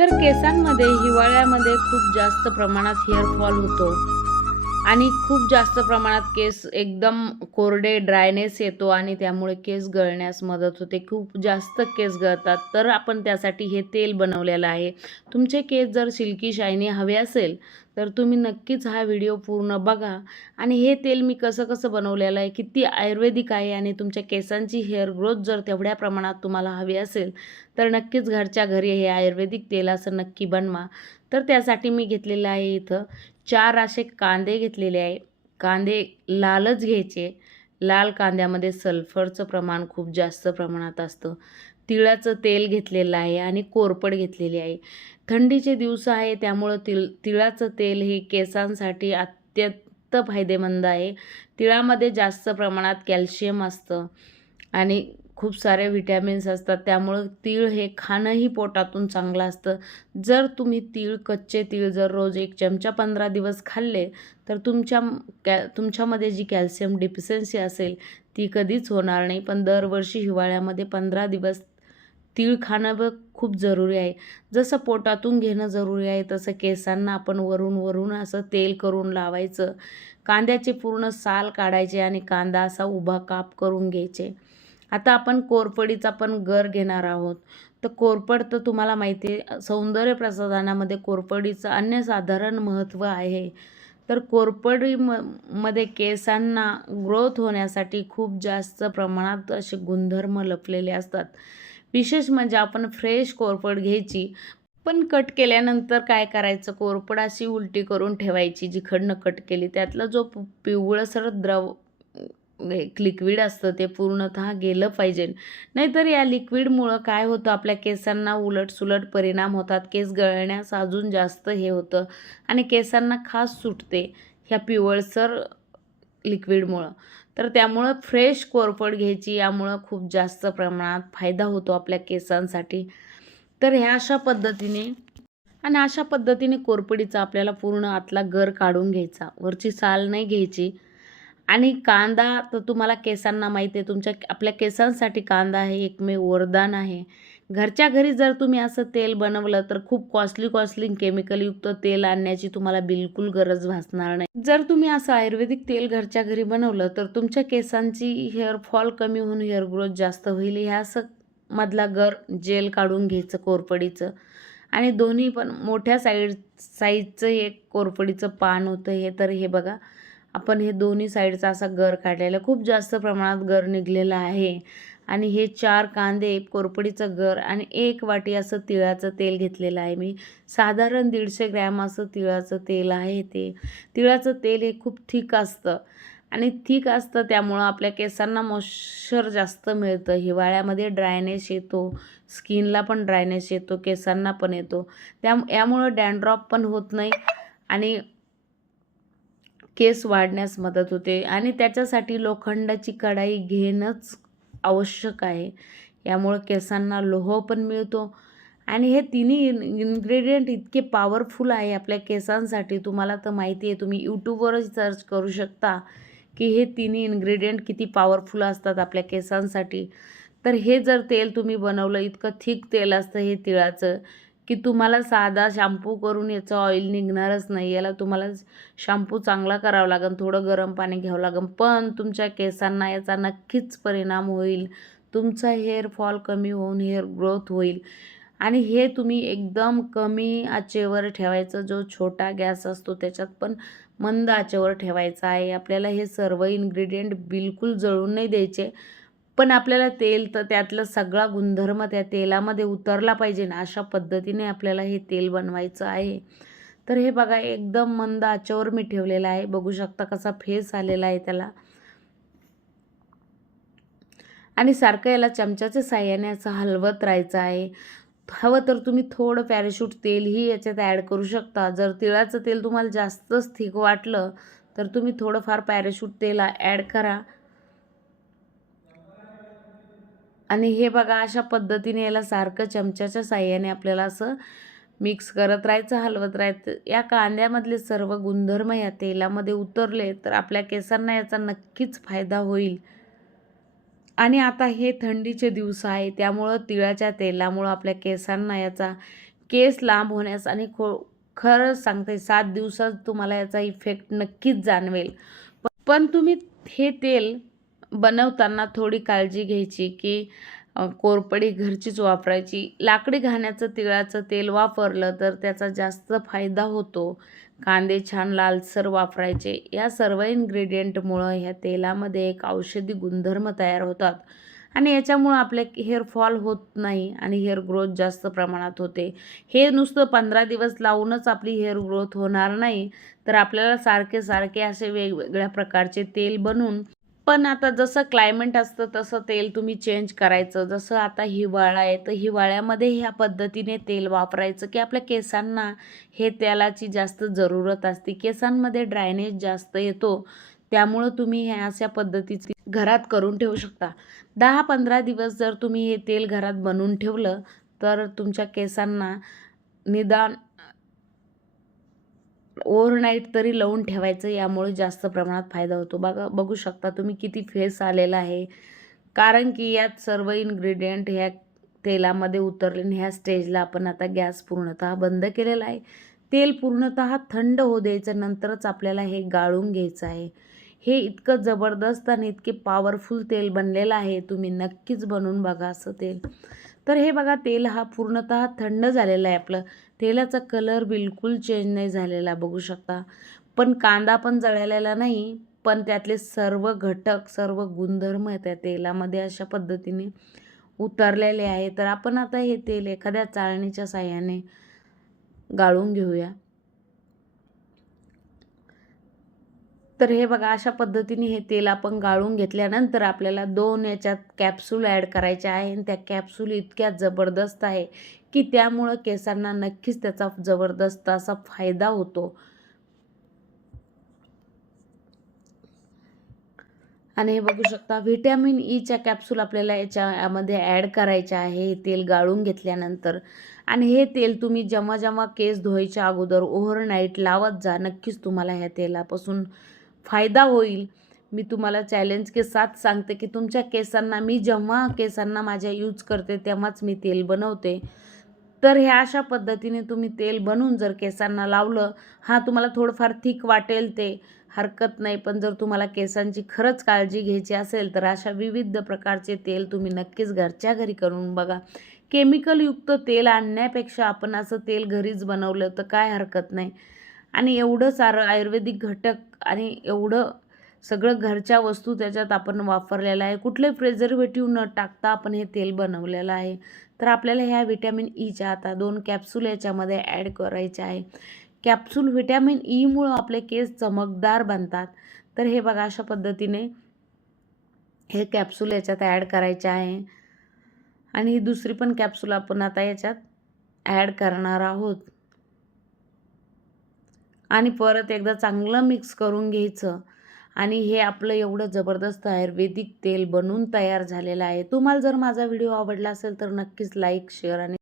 तर केसांमध्ये हिवाळ्यामध्ये खूप जास्त प्रमाणात हेअरफॉल होतो. आणि खूप जास्त प्रमाणात केस एकदम कोरडे ड्रायनेस येतो आणि त्यामुळे केस गळण्यास मदत होते. खूप जास्त केस गळतात. तर आपण त्यासाठी हे तेल बनवलेलं आहे. तुमचे केस जर सिल्की शायनी हवे असेल तर तुम्ही नक्कीच हा व्हिडिओ पूर्ण बघा. आणि हे तेल मी कसं कसं बनवलेलं आहे किती आयुर्वेदिक आहे आणि तुमच्या केसांची हेअर ग्रोथ जर तेवढ्या प्रमाणात तुम्हाला हवी असेल तर नक्कीच घरच्या घरी हे आयुर्वेदिक तेल असं नक्की बनवा. तर त्यासाठी मी घेतलेलं आहे इथं चार असे कांदे घेतलेले आहे. कांदे लालच घ्यायचे. लाल कांद्यामध्ये सल्फरचं प्रमाण खूप जास्त प्रमाणात असतं. तिळाचं तेल घेतलेलं आहे आणि कोरपड घेतलेली आहे. थंडीचे दिवस आहे त्यामुळं तिळ तिळाचं तेल हे केसांसाठी अत्यंत फायदेमंद आहे. तिळामध्ये जास्त प्रमाणात कॅल्शियम असतं आणि खूप सारे विटॅमिन्स असतात. त्यामुळं तीळ हे खाणंही पोटातून चांगलं असतं. जर तुम्ही तीळ कच्चे तीळ जर रोज एक चमचा पंधरा दिवस खाल्ले तर तुमच्या कॅ तुमच्यामध्ये जी कॅल्शियम डिफिशन्सी असेल ती कधीच होणार नाही. पण दरवर्षी हिवाळ्यामध्ये पंधरा दिवस तीळ खाणं ब खूप जरुरी आहे. जसं पोटातून घेणं जरुरी आहे तसं केसांना आपण वरून वरून असं तेल करून लावायचं. कांद्याचे पूर्ण साल काढायचे आणि कांदा असा उभा काप करून घ्यायचे. आता आपण कोरपडीचा पण गर घेणार आहोत. तर कोरपड तर तुम्हाला माहिती आहे सौंदर्य प्रसाधनामध्ये कोरपडीचं अन्यसाधारण महत्त्व आहे. तर कोरपडी म मध्ये केसांना ग्रोथ होण्यासाठी खूप जास्त प्रमाणात असे गुणधर्म लपलेले असतात. विशेष म्हणजे आपण फ्रेश कोरपड घ्यायची पण कट केल्यानंतर काय करायचं? कोरपड अशी उलटी करून ठेवायची जिखडनं कट केली त्यातलं जो पिवळसर द्रव एक लिक्विड असतं ते पूर्णतः गेलं पाहिजे. नाहीतर या लिक्विडमुळं काय होतं? आपल्या केसांना उलटसुलट परिणाम होतात. केस गळण्यास अजून जास्त हे होतं आणि केसांना खास सुटते ह्या पिवळसर लिक्विडमुळं तर त्यामुळं फ्रेश कोरफड घ्यायची यामुळं खूप जास्त प्रमाणात फायदा होतो आपल्या केसांसाठी. तर ह्या अशा पद्धतीने आणि अशा पद्धतीने कोरपडीचा आपल्याला पूर्ण आतला गर काढून घ्यायचा. वरची साल नाही घ्यायची. आणि कांदा तर तुम्हाला केसांना माहिती आहे तुमच्या आपल्या केसांसाठी कांदा हे एकमेव वरदान आहे. घरच्या घरी जर तुम्ही असं तेल बनवलं तर खूप कॉस्टली कॉस्टली केमिकलयुक्त तेल आणण्याची तुम्हाला बिलकुल गरज भासणार नाही. जर तुम्ही असं आयुर्वेदिक तेल घरच्या घरी बनवलं तर तुमच्या केसांची हेअरफॉल कमी होऊन हेअर ग्रोथ जास्त होईल. ह्या असं मधला गर जेल काढून घ्यायचं कोरपडीचं आणि दोन्ही पण मोठ्या साईड साईजचं हे कोरपडीचं पान होतं हे तर हे बघा. आपण हे दोन्ही साईडचा असा गर काढलेला खूप जास्त प्रमाणात गर निघलेला आहे. आणि हे चार कांदे कोरपडीचं गर आणि एक वाटी असं तिळाचं तेल घेतलेलं आहे मी. साधारण दीडशे ग्रॅम असं तिळाचं तेल आहे ते. तिळाचं तेल हे खूप थिक असतं. आणि थिक असतं त्यामुळं आपल्या केसांना मॉइश्चर जास्त मिळतं. हिवाळ्यामध्ये ड्रायनेस येतो. स्किनला पण ड्रायनेस येतो. केसांना पण येतो. त्या यामुळं डॅन्ड्रॉप पण होत नाही. आणि केस वाढण्यास मदत होते आणि त्याच्यासाठी लोखंडाची कढाई घेणंच आवश्यक आहे. यामुळं केसांना लोह पण मिळतो. आणि हे तिन्ही इन इन्ग्रेडियंट इतके पॉवरफुल आहे आपल्या केसांसाठी. तुम्हाला तर माहिती आहे तुम्ही यूट्यूबवरच सर्च करू शकता की हे तिन्ही इन्ग्रेडियंट किती पॉवरफुल असतात आपल्या केसांसाठी. तर हे जर तेल तुम्ही बनवलं इतकं थिक तेल असतं हे तिळाचं की तुम्हाला साधा शॅम्पू करून याचं ऑइल निघणारच नाही. याला तुम्हाला शॅम्पू चांगला करावा लागेल थोडं गरम पाणी घ्यावं लागेल पण तुमच्या केसांना याचा नक्कीच परिणाम होईल. तुमचा हेअर फॉल कमी होऊन हेअर ग्रोथ होईल. आणि हे तुम्ही एकदम कमी आचेवर ठेवायचं. जो छोटा गॅस असतो त्याच्यात पण मंद आचेवर ठेवायचा आहे. आपल्याला हे सर्व इन्ग्रेडियंट बिलकुल जळून नाही द्यायचे. पण आपल्याला तेल तर त्यातलं सगळा गुणधर्म त्या तेलामध्ये उतरला पाहिजे ना अशा पद्धतीने आपल्याला हे तेल बनवायचं आहे. तर हे बघा एकदम मंद आचेवर मी ठेवलेलं आहे. बघू शकता कसा फेस आलेला आहे त्याला. आणि सारखं याला चमच्याच्या साह्याने असं हलवत राहायचं आहे. हवं तर तुम्ही थोडं पॅराशूट तेलही याच्यात ॲड करू शकता. जर तिळाचं तेल तुम्हाला जास्तच थिक वाटलं तर तुम्ही थोडंफार पॅराशूट तेल ॲड करा. आणि हे बघा अशा पद्धतीने याला सारखं चमच्याच्या साह्याने आपल्याला असं मिक्स करत राहायचं हलवत राहायचं. या कांद्यामधले सर्व गुणधर्म या तेलामध्ये उतरले तर आपल्या केसांना याचा नक्कीच फायदा होईल. आणि आता हे थंडीचे दिवस आहे त्यामुळं तिळाच्या तेलामुळं आपल्या केसांना याचा केस लांब होण्यास आणि खो खरंच सांगते सात दिवसात तुम्हाला याचा इफेक्ट नक्कीच जाणवेल. पण तुम्ही हे तेल बनवताना थोडी काळजी घ्यायची की कोरपडी घरचीच वापरायची. लाकडी घाण्याचं तिळाचं तेल वापरलं तर त्याचा जास्त फायदा होतो. कांदे छान लालसर वापरायचे. या सर्व इन्ग्रेडियंटमुळं ह्या तेलामध्ये एक औषधी गुणधर्म तयार होतात. आणि याच्यामुळं आपले हेअर फॉल होत नाही आणि हेअर ग्रोथ जास्त प्रमाणात होते. हे नुसतं पंधरा दिवस लावूनच आपली हेअर ग्रोथ होणार नाही. तर आपल्याला सारखे सारखे असे वेगवेगळ्या प्रकारचे तेल बनवून पण आता जसं क्लायमेट असतं तसं तेल तुम्ही चेंज करायचं. जसं आता हिवाळा आहे तर हिवाळ्यामध्ये ह्या पद्धतीने तेल वापरायचं की आपल्या केसांना हे तेलाची जास्त जरूरत असते. केसांमध्ये ड्रायनेस जास्त येतो. त्यामुळं तुम्ही ह्या अशा पद्धतीची घरात करून ठेवू शकता. दहा पंधरा दिवस जर तुम्ही हे तेल घरात बनवून ठेवलं तर तुमच्या केसांना निदान ओव्हरनाईट तरी लावून ठेवायचं यामुळे जास्त प्रमाणात फायदा होतो. बघा बघू शकता तुम्ही किती फेस आलेला आहे. कारण की यात सर्व इन्ग्रेडियंट ह्या तेलामध्ये उतरले आणि ह्या स्टेजला आपण आता गॅस पूर्णतः बंद केलेला आहे. तेल पूर्णतः थंड होऊ द्यायचं नंतरच आपल्याला हे गाळून घ्यायचं आहे. हे इतकं जबरदस्त आणि इतके पॉवरफुल तेल बनलेलं आहे तुम्ही नक्कीच बनवून बघा असं तेल. तर हे बघा तेल हा पूर्णतः थंड झालेला आहे आपलं. तेलाचा कलर बिलकुल चेंज नाही झालेला बघू शकता. पण कांदा पण जळलेला नाही पण त्यातले सर्व घटक सर्व गुणधर्म त्या तेलामध्ये अशा पद्धतीने उतरलेले आहे तर आपण आता हे तेल एखाद्या चाळणीच्या साह्याने गाळून घेऊया. तर हे बघा अशा पद्धतीने हे तेल आपण गाळून घेतल्यानंतर आपल्याला दोन याच्यात कॅप्सूल ॲड करायचे आहे आणि त्या कॅप्सूल इतक्या जबरदस्त आहे की त्यामुळं केसांना नक्कीच त्याचा जबरदस्त असा फायदा होतो. आणि हे बघू शकता व्हिटॅमिन ईच्या कॅप्सूल आपल्याला याच्यामध्ये ॲड करायचे आहे हे तेल गाळून घेतल्यानंतर. आणि हे तेल तुम्ही जेव्हा जेव्हा केस धुवायच्या अगोदर ओव्हरनाईट लावत जा नक्कीच तुम्हाला ह्या तेलापासून फायदा होईल. मी तुम्हाला चॅलेंज के साथ सांगते की तुमच्या केसांना मी जेव्हा केसांना माझ्या यूज करते तेव्हाच मी तेल बनवते. तर ह्या अशा पद्धतीने तुम्ही तेल बनवून जर केसांना लावलं हां तुम्हाला थोडंफार थिक वाटेल ते. हरकत नाही पण जर तुम्हाला केसांची खरंच काळजी घ्यायची असेल तर अशा विविध प्रकारचे तेल तुम्ही नक्कीच घरच्या घरी करून बघा. केमिकलयुक्त तेल आणण्यापेक्षा आपण असं तेल घरीच बनवलं तर काय हरकत नाही. आणि एवढं सारं आयुर्वेदिक घटक आणि एवढं सगळं घरच्या वस्तू त्याच्यात आपण वापरलेलं आहे. कुठले प्रिझर्वेटिव्ह न टाकता आपण हे तेल बनवलेलं आहे. तर आपल्याला ह्या व्हिटॅमिन ईच्या e आता दोन कॅप्सूल याच्यामध्ये ॲड करायचे आहे. कॅप्सूल व्हिटॅमिन ईमुळं आपले केस चमकदार बनतात. तर हे बघा अशा पद्धतीने हे कॅप्सूल याच्यात ॲड करायचे आहे. आणि ही दुसरी पण कॅप्सूल आपण आता याच्यात ॲड करणार आहोत. आणि परत एकदा चांगलं मिक्स करून घ्यायचं. आणि हे आपलं एवढं जबरदस्त आयुर्वेदिक तेल बनून तयार झालेलं आहे. तुम्हाला जर माझा व्हिडिओ आवडला असेल तर नक्कीच लाईक शेअर आणि